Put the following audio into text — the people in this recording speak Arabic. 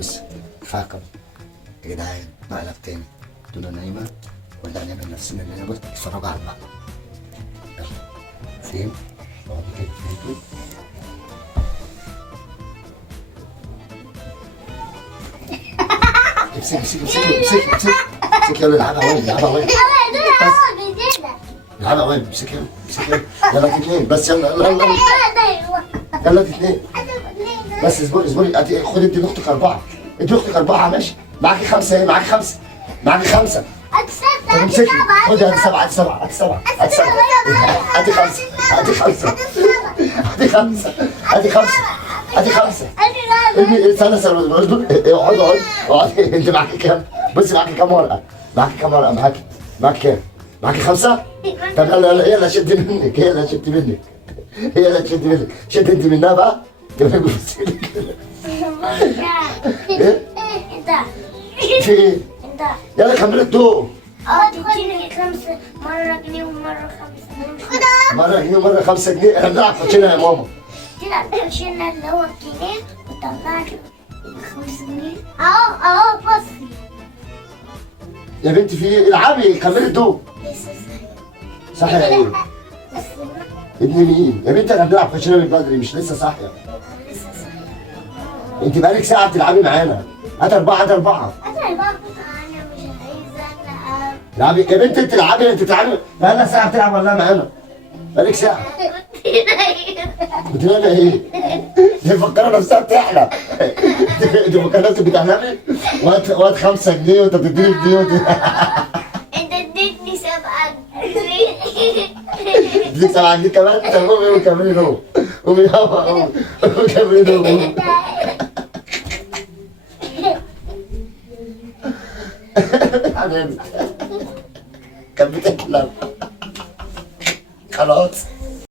بص فاكر يا جدعان مقلب تاني. دول نايمة ولا هنعمل نفسنا اننا بص اتفرجوا على بعض. يلا فين؟ اقعد كده فين؟ امسك امسك امسك امسك امسك امسك يلا العبها وين العبها وين؟ العبها وين؟ امسك يلا امسك يلا يلا تتنين بس يلا يلا يلا يلا تتنين بس اصبري اصبري خدي ادي لاختك 4 ادي لاختك 4 ماشي معاكي 5 اهي معاكي 5 معاكي 5 طب امسكي خدي هاتي 7 هاتي 7 هاتي 7 هاتي 7 هاتي 5 هاتي 5 هاتي 5 هاتي 5 هاتي 5 استنى اقعدي اقعدي انت معاكي كام؟ بصي معاكي كام ورقة؟ معاكي كام ورقة؟ معاكي كام؟ معاكي 5؟ طب يلا يلا هي اللي هتشد منك هي اللي هتشد منك هي اللي هتشد منك شد انت منها بقى كده بصي لي كده ايه؟ في ايه؟ يلا كملي الدور تديني 5 مرة جنيه ومرة 5 مرة جنيه ومرة 5 جنيه احنا بنلعب كوتشينة يا ماما كده شلنا اللي هو الجنيه وطلعت 5 جنيه اهو بصي يا بنتي في ايه؟ العبي كملي الدور لسه صح يا ايه؟ بس ابن مين؟ يا بنتي احنا بنلعب كوتشينة من بدري مش لسه صاحية لسه صحيح انت بقالك ساعة بتلعبي معانا هات 4 هات 4 انا بقى انا مش عايزه العب العبي يا بنتي انت العبي انت بتلعبي بقالنا ساعة بتلعب ولا معانا بقالك ساعة بتنامي ايه؟ دي مفكرة نفسها بتحلم دي مفكرة نفسك بتحلمي وقت 5 جنيه وانت بتديني جنيه انت اديتني 7 جنيه اديك 7 جنيه كمان طب قومي كملي نوم قومي يابا قومي كملي نوم حبيبي كانت بتحلم خلاص